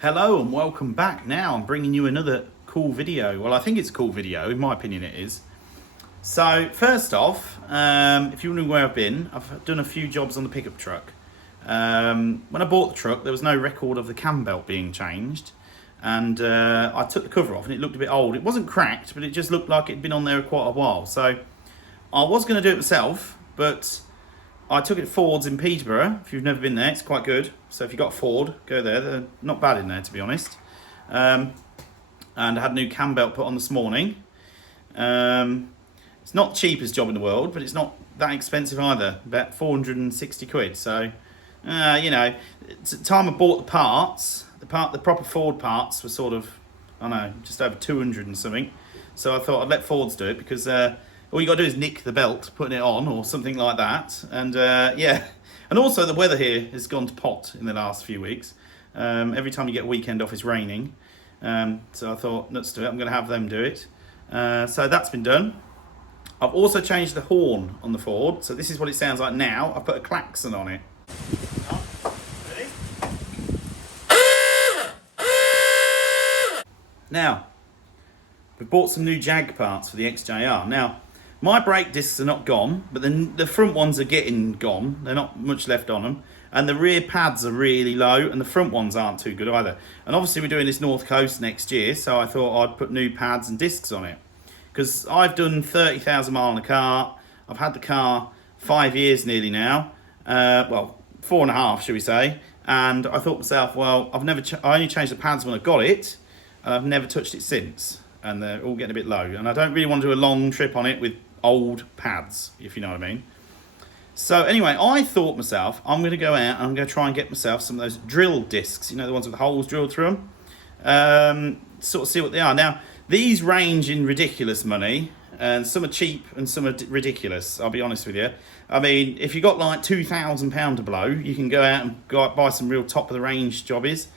Hello and welcome back. Now I'm bringing you another cool video. Well, I think it's a cool video, in my opinion it is. So first off, if you're wondering where I've been, I've done a few jobs on the pickup truck. When I bought the truck, there was no record of the cam belt being changed, and I took the cover off and it looked a bit old. It wasn't cracked, but it just looked like it'd been on there quite a while. So I was going to do it myself, but I took it to Ford's in Peterborough. If you've never been there, it's quite good. So if you've got a Ford, go there. They're not bad in there, to be honest. And I had a new cam belt put on this morning. It's not the cheapest job in the world, but it's not that expensive either. About 460 quid. So, you know, at the time I bought the parts, the proper Ford parts were sort of, I don't know, just over 200 and something. So I thought I'd let Fords do it because all you got to do is nick the belt, putting it on or something like that. And yeah, and also the weather here has gone to pot in the last few weeks. Every time you get a weekend off, it's raining. So I thought, let's do it. I'm going to have them do it. So that's been done. I've also changed the horn on the Ford. So this is what it sounds like now. I've put a klaxon on it. Ready? Now, we've bought some new Jag parts for the XJR. Now, my brake discs are not gone, but the front ones are getting gone. They're not much left on them. And the rear pads are really low, and the front ones aren't too good either. And obviously we're doing this North Coast next year, so I thought I'd put new pads and discs on it. Because I've done 30,000 miles on the car. I've had the car 5 years nearly now. Well, 4.5, should we say. And I thought to myself, well, I only changed the pads when I got it, and I've never touched it since. And they're all getting a bit low. And I don't really want to do a long trip on it with old pads, if you know what I mean. So anyway, I thought myself, I'm going to go out and I'm going to try and get myself some of those drill discs, you know, the ones with the holes drilled through them, sort of see what they are. Now, these range in ridiculous money, and some are cheap and some are ridiculous, I'll be honest with you. I mean, if you got like £2,000 to blow, you can go out and buy some real top of the range jobbies.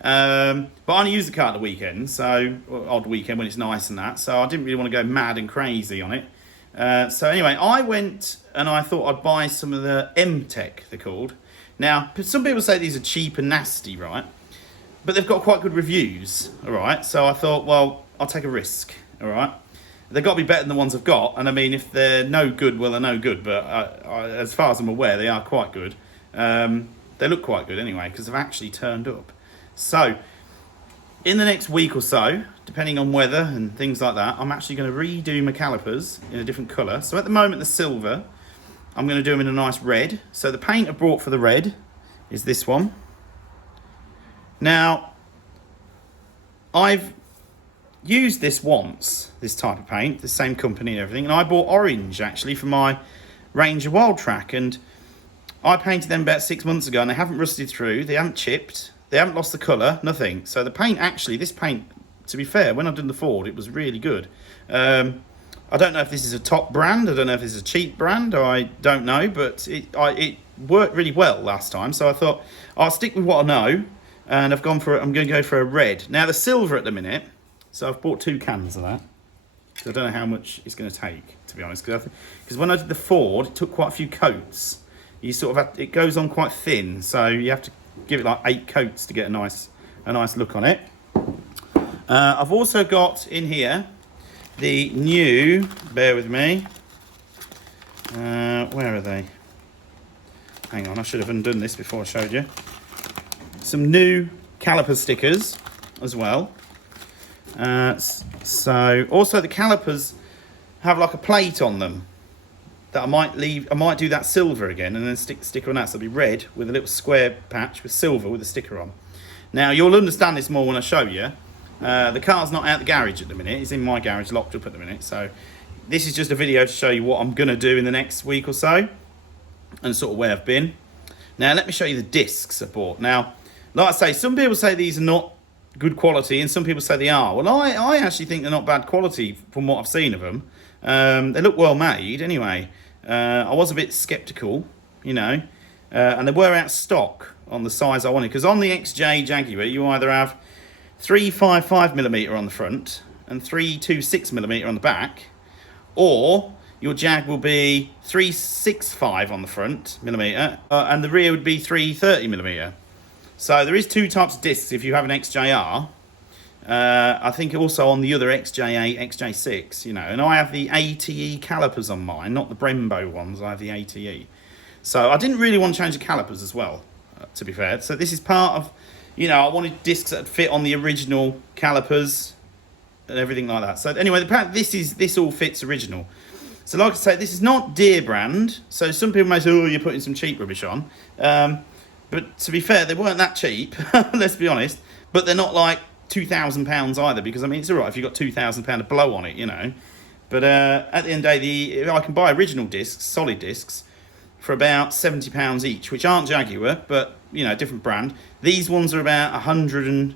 But I only use the car at the weekend, so odd weekend when it's nice and that, so I didn't really want to go mad and crazy on it. So anyway, I went and I thought I'd buy some of the MTEC, they're called. Now, some people say these are cheap and nasty, right? But they've got quite good reviews, all right? So I thought, well, I'll take a risk, all right? They've got to be better than the ones I've got. And I mean, if they're no good, well, they're no good. But as far as I'm aware, they are quite good. They look quite good anyway, because they've actually turned up. So, in the next week or so, depending on weather and things like that, I'm actually going to redo my calipers in a different colour. So at the moment, the silver, I'm going to do them in a nice red. So the paint I brought for the red is this one. Now, I've used this once, this type of paint, the same company and everything, and I bought orange actually for my Ranger Wild Track, and I painted them about 6 months ago and they haven't rusted through, they haven't chipped, they haven't lost the colour, nothing. So the paint actually, this paint, to be fair, when I've done the Ford, it was really good. I don't know if this is a top brand, I don't know if this is a cheap brand, I don't know, but it worked really well last time. So I thought, I'll stick with what I know, and I'm going to go for a red. Now the silver at the minute, so I've bought 2 cans of that. So I don't know how much it's going to take, to be honest. Because when I did the Ford, it took quite a few coats. You sort of it goes on quite thin, so you have to give it like 8 coats to get a nice look on it. I've also got in here the new, bear with me, where are they? Hang on, I should have undone this before I showed you. Some new caliper stickers as well. So also the calipers have like a plate on them that I might do that silver again and then stick the sticker on that. So it'll be red with a little square patch with silver with a sticker on. Now you'll understand this more when I show you. The car's not out the garage at the minute. It's in my garage, locked up at the minute. So this is just a video to show you what I'm going to do in the next week or so and sort of where I've been. Now let me show you the discs I bought. Now, like I say, some people say these are not good quality and some people say they are. Well, I actually think they're not bad quality from what I've seen of them. They look well made anyway. I was a bit skeptical, you know, and they were out of stock on the size I wanted, because on the XJ Jaguar you either have 355mm on the front and 326mm on the back, or your Jag will be 365 on the front millimeter and the rear would be 330mm. So there is two types of discs if you have an XJR. I think also on the other XJ8, XJ6, you know, and I have the ATE calipers on mine, not the Brembo ones, I have the ATE. So I didn't really want to change the calipers as well, to be fair. So this is part of, you know, I wanted discs that fit on the original calipers and everything like that. So anyway, this all fits original. So like I say, this is not Deere brand. So some people may say, oh, you're putting some cheap rubbish on. But to be fair, they weren't that cheap, let's be honest. But they're not like £2,000 either, because I mean, it's all right if you've got £2,000 of blow on it, you know. But at the end of the day, I can buy original discs, solid discs, for about £70 each, which aren't Jaguar, but, you know, different brand. These ones are about 100 and...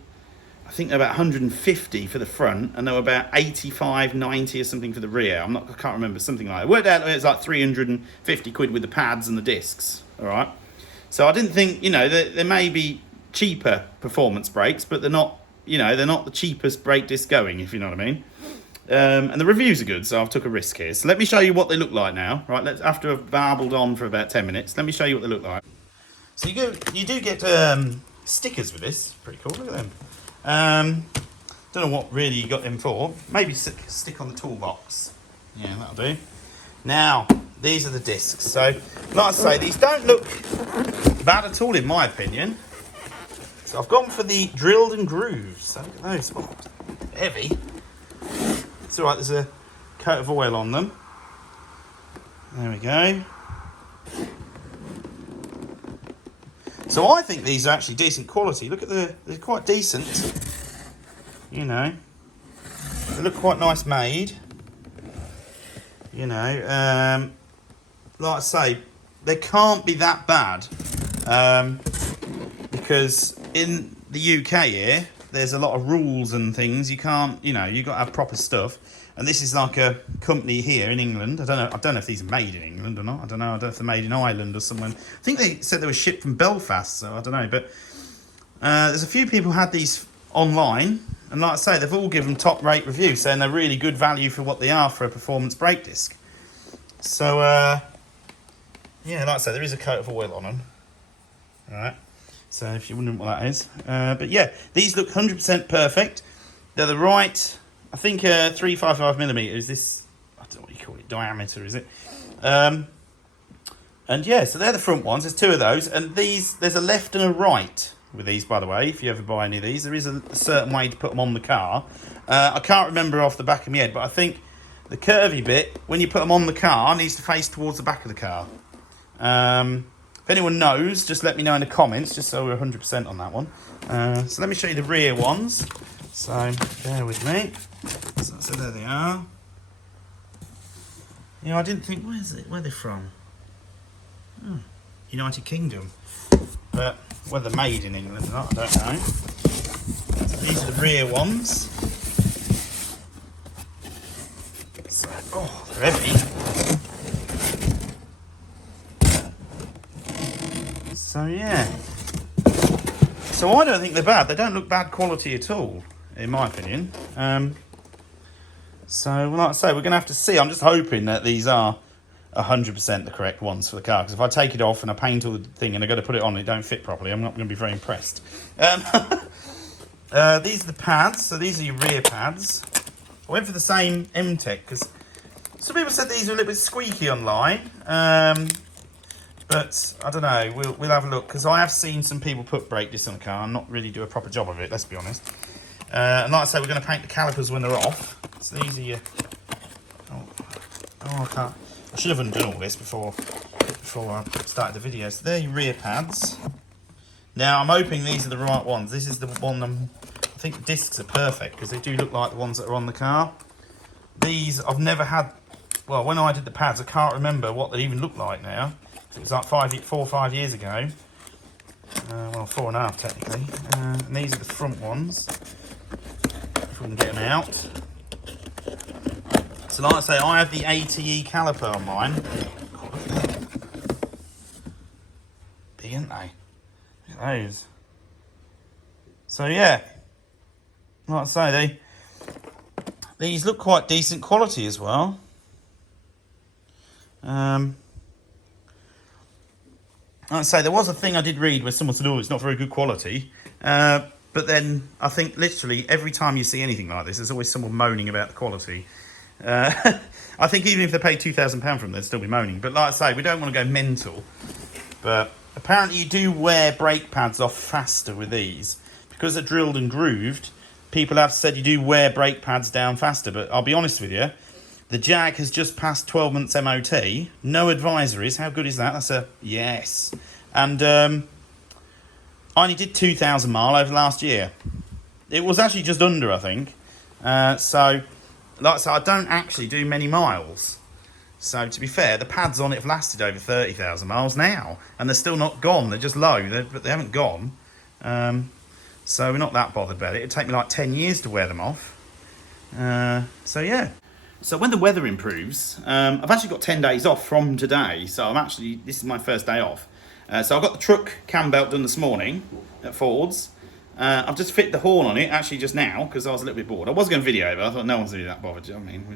I think they're about 150 for the front, and they were about 85, 90 or something for the rear. I can't remember, something like that. It worked out it was like 350 quid with the pads and the discs, all right? So I didn't think, you know, there may be cheaper performance brakes, but they're not, you know, they're not the cheapest brake disc going, if you know what I mean. And the reviews are good, so I've took a risk here. So let me show you what they look like now, right? After I've babbled on for about 10 minutes, let me show you what they look like. So you do get stickers with this. Pretty cool, look at them. Don't know what really you got them for. Maybe stick on the toolbox. Yeah, that'll do. Now, these are the discs. So, like I say, these don't look bad at all in my opinion. So I've gone for the drilled and grooves. So look at those. Oh, heavy. It's alright, there's a coat of oil on them. There we go. So I think these are actually decent quality. Look at they're quite decent. You know, they look quite nice made. You know, like I say, they can't be that bad. Because in the UK here, there's a lot of rules and things. You can't, you know, you've got to have proper stuff. And this is like a company here in England. I don't know if these are made in England or not. I don't know if they're made in Ireland or somewhere. I think they said they were shipped from Belfast, so I don't know. But there's a few people who had these online, and like I say, they've all given top rate reviews, saying they're really good value for what they are for a performance brake disc. So yeah, like I say, there is a coat of oil on them. All right. So if you're wondering what that is, but yeah, these look 100% perfect. They're the right. I think 355mm is this, I don't know what you call it, diameter, is it? And yeah, so they're the front ones. There's two of those. And these, there's a left and a right with these, by the way, if you ever buy any of these. There is a certain way to put them on the car. I can't remember off the back of my head, but I think the curvy bit, when you put them on the car, needs to face towards the back of the car. If anyone knows, just let me know in the comments, just so we're 100% on that one. So let me show you the rear ones. So bear with me. So there they are. Yeah, I didn't think, where are they from? Oh, United Kingdom. But whether they're made in England or not, I don't know. So these are the rear ones. So, oh, they're heavy. So yeah. So I don't think they're bad. They don't look bad quality at all, in my opinion. So, like I say, we're going to have to see. I'm just hoping that these are 100% the correct ones for the car. Because if I take it off and I paint all the thing and I go to put it on and it don't fit properly, I'm not going to be very impressed. These are the pads. So these are your rear pads. I went for the same MTEC because some people said these are a little bit squeaky online. But I don't know. We'll have a look. Because I have seen some people put brake discs on the car and not really do a proper job of it, let's be honest. And like I say, we're going to paint the calipers when they're off. So these are your... Oh, I can't... I should have undone all this before I started the video. So they're your rear pads. Now, I'm hoping these are the right ones. This is the one I think the discs are perfect because they do look like the ones that are on the car. These, I've never had... Well, when I did the pads, I can't remember what they even look like now. It was like 4 or 5 years ago. Well, 4.5 technically. And these are the front ones. If we can get them out. So like I say, I have the ATE caliper on mine. Oh, look at that. Big, aren't they? Look at those. So yeah, like I say, these look quite decent quality as well. like I say, there was a thing I did read where someone said, oh, it's not very good quality. But then I think literally every time you see anything like this, there's always someone moaning about the quality. I think even if they paid £2,000 for them, they'd still be moaning. But like I say, we don't want to go mental. But apparently you do wear brake pads off faster with these. Because they're drilled and grooved, people have said you do wear brake pads down faster. But I'll be honest with you, the Jag has just passed 12 months MOT. No advisories. How good is that? That's a yes. And I only did 2,000 mile over last year. It was actually just under, I think. So, like I said, I don't actually do many miles. So, to be fair, the pads on it have lasted over 30,000 miles now. And they're still not gone. They're just low, but they haven't gone. So, we're not that bothered about it. It'd take me like 10 years to wear them off. So, yeah. So when the weather improves, I've actually got 10 days off from today. So this is my first day off. So I've got the truck cam belt done this morning at Ford's. I've just fit the horn on it, actually just now, because I was a little bit bored. I was going to video it, but I thought no one's really that bothered. I mean,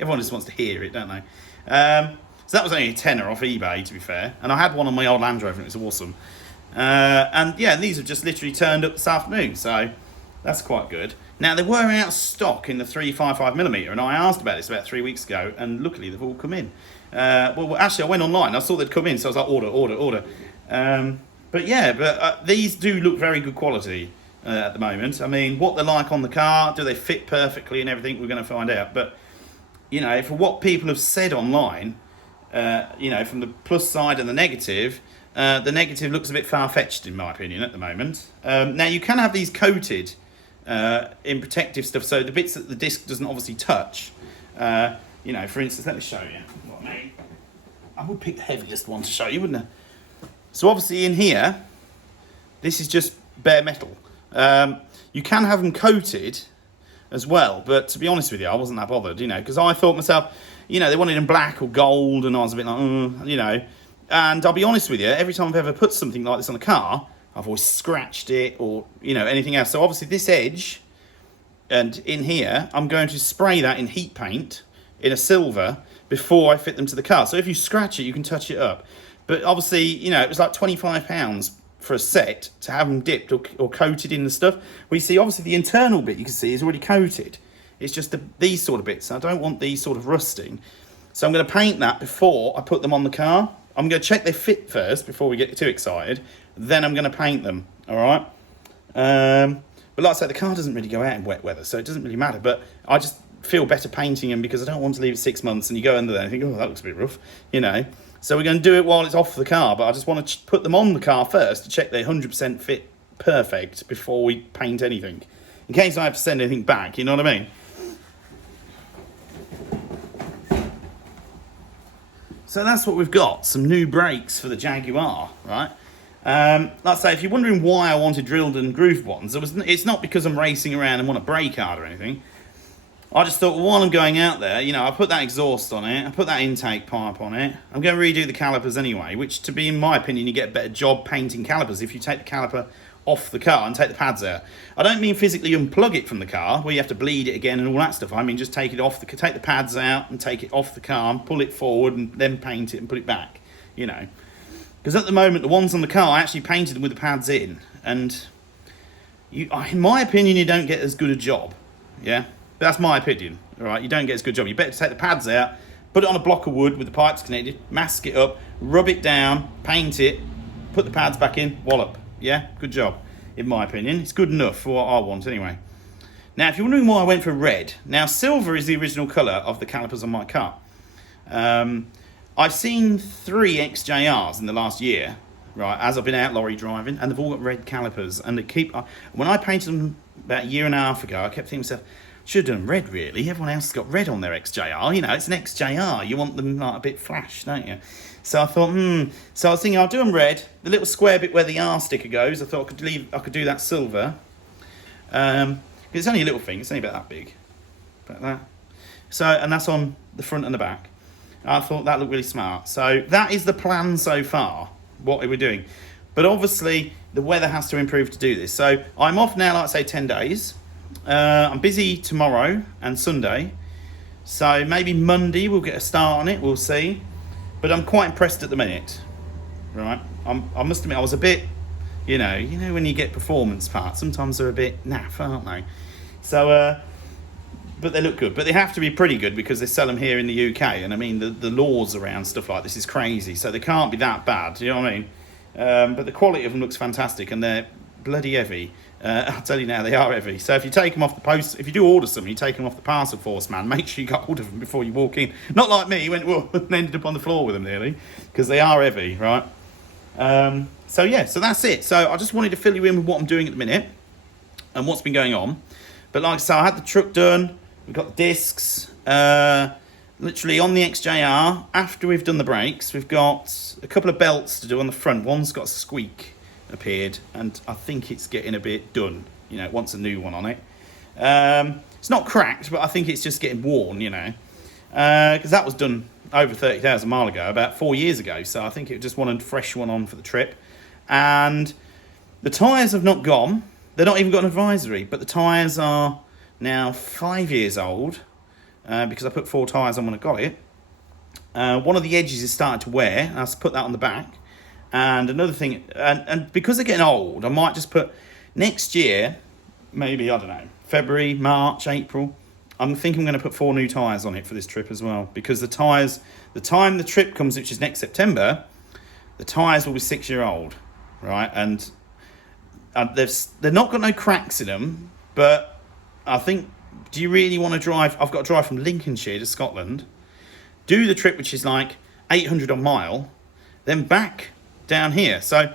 everyone just wants to hear it, don't they? So that was only a tenner off eBay, to be fair. And I had one on my old Land Rover, and it was awesome. And yeah, these have just literally turned up this afternoon, so that's quite good. Now, they were out of stock in the 355mm, and I asked about this about 3 weeks ago, and luckily they've all come in. Well, actually, I went online, I saw they'd come in, so I was like, order. But yeah, these do look very good quality at the moment. I mean, what they're like on the car, do they fit perfectly and everything, we're going to find out. But, you know, for what people have said online, you know, from the plus side and the negative looks a bit far-fetched, in my opinion, at the moment. Now, you can have these coated in protective stuff, so the bits that the disc doesn't obviously touch. You know, for instance, let me show you what I mean. I would pick the heaviest one to show you, wouldn't I? So obviously in here, this is just bare metal. You can have them coated as well, but to be honest with you, I wasn't that bothered, you know, because I thought myself, you know, they wanted them black or gold, and I was a bit like, you know. And I'll be honest with you, every time I've ever put something like this on a car, I've always scratched it, or, you know, anything else. So obviously this edge and in here, I'm going to spray that in heat paint in a silver before I fit them to the car. So if you scratch it, you can touch it up. But obviously, you know, it was like £25 for a set to have them dipped or coated in the stuff. We see, obviously, the internal bit you can see is already coated. It's just these sort of bits. I don't want these sort of rusting. So I'm going to paint that before I put them on the car. I'm going to check they fit first before we get too excited. Then I'm going to paint them, all right? But like I said, the car doesn't really go out in wet weather, so it doesn't really matter. But I just feel better painting them because I don't want to leave it 6 months and you go under there and think, oh, that looks a bit rough, you know. So we're going to do it while it's off the car, but I just want to put them on the car first to check they 100% fit perfect before we paint anything. In case I have to send anything back, you know what I mean? So that's what we've got, some new brakes for the Jaguar, right? Like I say, if you're wondering why I wanted drilled and grooved ones, it's not because I'm racing around and want a brake hard or anything. I just thought, well, while I'm going out there, you know, I put that exhaust on it, I put that intake pipe on it. I'm going to redo the calipers anyway, which, to be in my opinion, you get a better job painting calipers if you take the caliper off the car and take the pads out. I don't mean physically unplug it from the car, where you have to bleed it again and all that stuff. I mean just take it off, take the pads out and take it off the car and pull it forward and then paint it and put it back, you know. Because at the moment, the ones on the car, I actually painted them with the pads in, and in my opinion, you don't get as good a job, yeah? That's my opinion, all right? You don't get as good a job. You better take the pads out, put it on a block of wood with the pipes connected, mask it up, rub it down, paint it, put the pads back in, wallop. Yeah, good job, in my opinion. It's good enough for what I want anyway. Now, if you're wondering why I went for red, now silver is the original colour of the calipers on my car. I've seen 3 XJRs in the last year, right, as I've been out lorry driving, and they've all got red calipers. And when I painted them about a year and a half ago, I kept thinking to myself, should have done red, really. Everyone else has got red on their XJR. You know, it's an XJR. You want them like a bit flash, don't you? So I thought, So I was thinking, I'll do them red. The little square bit where the R sticker goes, I thought I could do that silver. It's only a little thing. It's only about that big. About that. So, and that's on the front and the back. I thought that looked really smart. So that is the plan so far, what we're doing. But obviously, the weather has to improve to do this. So I'm off now, like I say, 10 days. I'm busy tomorrow and Sunday. So maybe Monday we'll get a start on it. We'll see. But I'm quite impressed at the minute. Right? I must admit, I was a bit, you know when you get performance parts, sometimes they're a bit naff, aren't they? So, but they look good. But they have to be pretty good because they sell them here in the UK. And I mean, the laws around stuff like this is crazy. So they can't be that bad, you know what I mean? But the quality of them looks fantastic, and they're bloody heavy. I'll tell you now, they are heavy. So if you take them off the post, if you do order some, you take them off the parcel force man, make sure you got hold of them before you walk in. Not like me, went and ended up on the floor with them nearly, because they are heavy, right? So yeah, so that's it. So I just wanted to fill you in with what I'm doing at the minute and what's been going on. But like I said, I had the truck done, we've got the discs, literally on the XJR. After we've done the brakes, we've got a couple of belts to do on the front. One's got a squeak appeared, and I think it's getting a bit done. You know, it wants a new one on it. It's not cracked, but I think it's just getting worn, you know, because that was done over 30,000 miles ago, about 4 years ago. So I think it just wanted a fresh one on for the trip. And the tyres have not gone. They've not even got an advisory, but the tyres are now 5 years old, because I put 4 tyres on when I got it. One of the edges is starting to wear. I put that on the back. And another thing, and because they're getting old, I might just put next year, maybe, I don't know, February, March, April, I'm thinking I'm going to put 4 new tyres on it for this trip as well. Because the tyres, the time the trip comes, which is next September, the tyres will be 6 years old, right? And they've not got no cracks in them, but I think, do you really want to drive? I've got to drive from Lincolnshire to Scotland, do the trip, which is like 800 odd mile, then back down here. So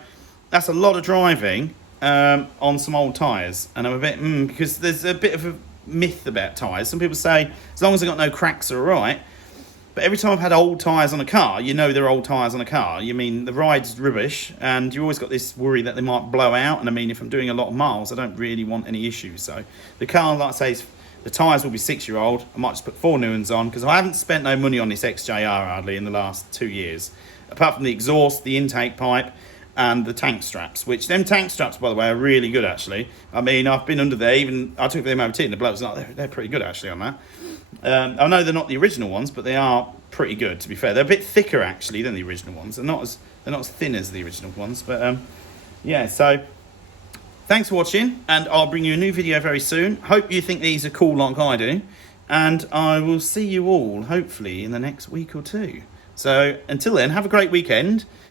that's a lot of driving on some old tyres. And I'm a bit, because there's a bit of a myth about tyres. Some people say, as long as they've got no cracks, they're all right. But every time I've had old tyres on a car, you know they're old tyres on a car. You mean, the ride's rubbish, and you always got this worry that they might blow out. And I mean, if I'm doing a lot of miles, I don't really want any issues. So the car, like I say, the tyres will be 6 year old. I might just put 4 new ones on, because I haven't spent no money on this XJR hardly in the last 2 years. Apart from the exhaust, the intake pipe, and the tank straps, which them tank straps, by the way, are really good, actually. I mean, I've been under there, even, I took them MOT, and the bloke's like, they're pretty good, actually, on that. I know they're not the original ones, but they are pretty good, to be fair. They're a bit thicker, actually, than the original ones. They're not as thin as the original ones, but yeah, so thanks for watching, and I'll bring you a new video very soon. Hope you think these are cool like I do, and I will see you all, hopefully, in the next week or two. So until then, have a great weekend.